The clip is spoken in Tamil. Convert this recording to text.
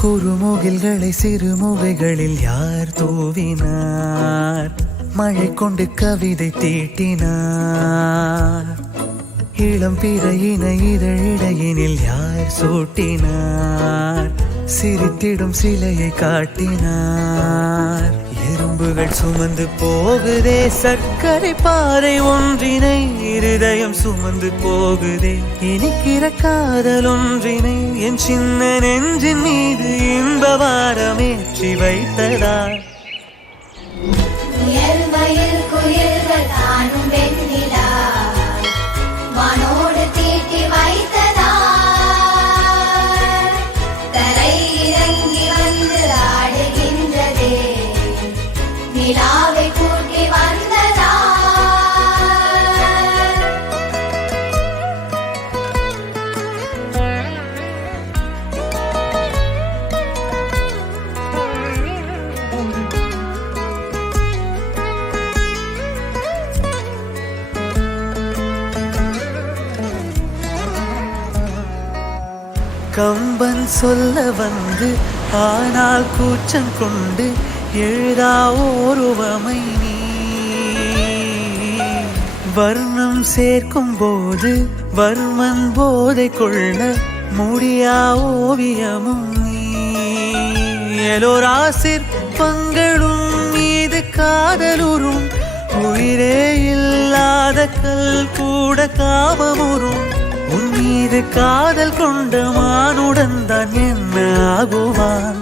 குறுமுகில்களை சிறுமுகைகளில் யார் தூவினார்? மழை கொண்டு கவிதை தீட்டினார். இளம் பிறையின இதழிடையினில் யார் சூட்டினார்? சிரித்திடும் சிலையை காட்டினார். எறும்புகள் சுமந்து போகுதே சர்க்கரை பாறை ஒன்றினை, இருதயம் சுமந்து போகுதே இனிக்கிற காதல் ஒன்றினை. என் சின்ன நெஞ்சின் மீது இன்ப வாரமேற்றி வைத்ததார். கம்பன் சொல்ல வந்து ஆனால் கூச்சம் கொண்டு எழுதா ஓருவமை நீ. வர்ணம் சேர்க்கும் போது வர்மன் போதை கொள்ள முடியா ஓவியமும் நீ. எலோரா சிற்பங்களும் மீது காதலுறும், உயிரே இல்லாத கல் கூட காமமுறும். உன் மீது காதல் கொண்ட மானுடன் தான் என்ன ஆகுவான்?